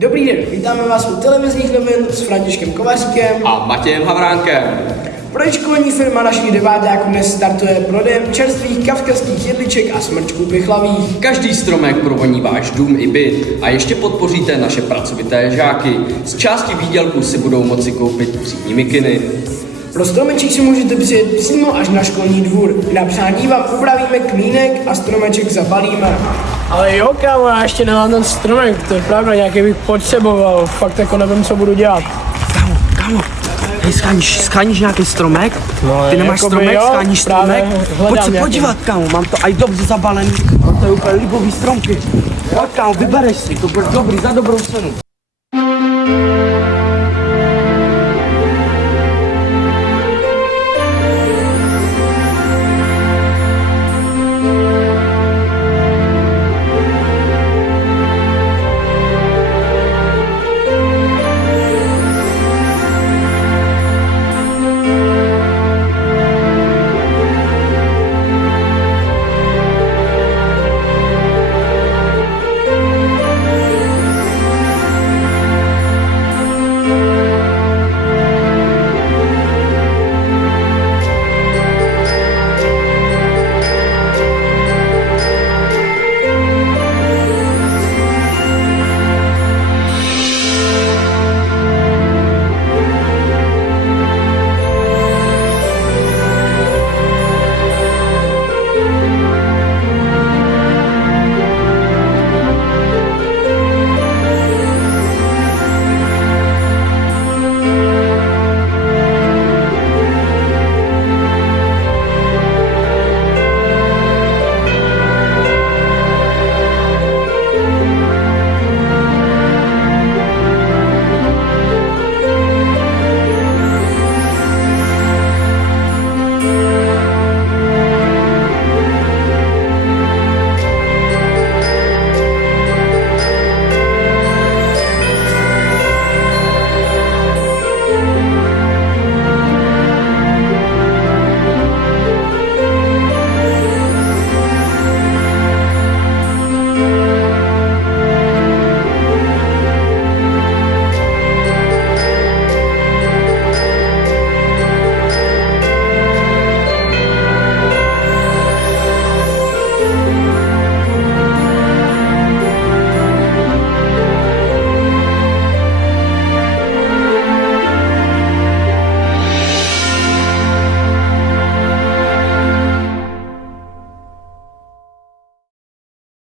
Dobrý den, vítáme vás u televizních novin s Františkem Kovaříkem A Matějem Havránkem. Prodejškolní firma našich deváťáků dnes startuje prodejem čerstvých kavkazských jedliček a smrčků pichlavých. Každý stromek provoní váš dům i byt a ještě podpoříte naše pracovité žáky. Z části výdělku si budou moci koupit třídní mikiny. Pro stromeček si můžete přijet přímo až na školní dvůr. Na přání vám upravíme klínek a stromeček zabalíme. Ale jo, kámo, já ještě nemám ten stromek, to je pravda, nějaký bych potřeboval, fakt jako nevím, co budu dělat. Kámo, hej, scháníš nějaký stromek? No, Ty nemáš jakoby stromek, jo, scháníš právě stromek? hledám Pojď se nějaký. podívat, kámo, mám to aj dobře zabalený, to je úplně libový stromky. Pojď, kámo, vybereš si, to bude dobrý, za dobrou cenu.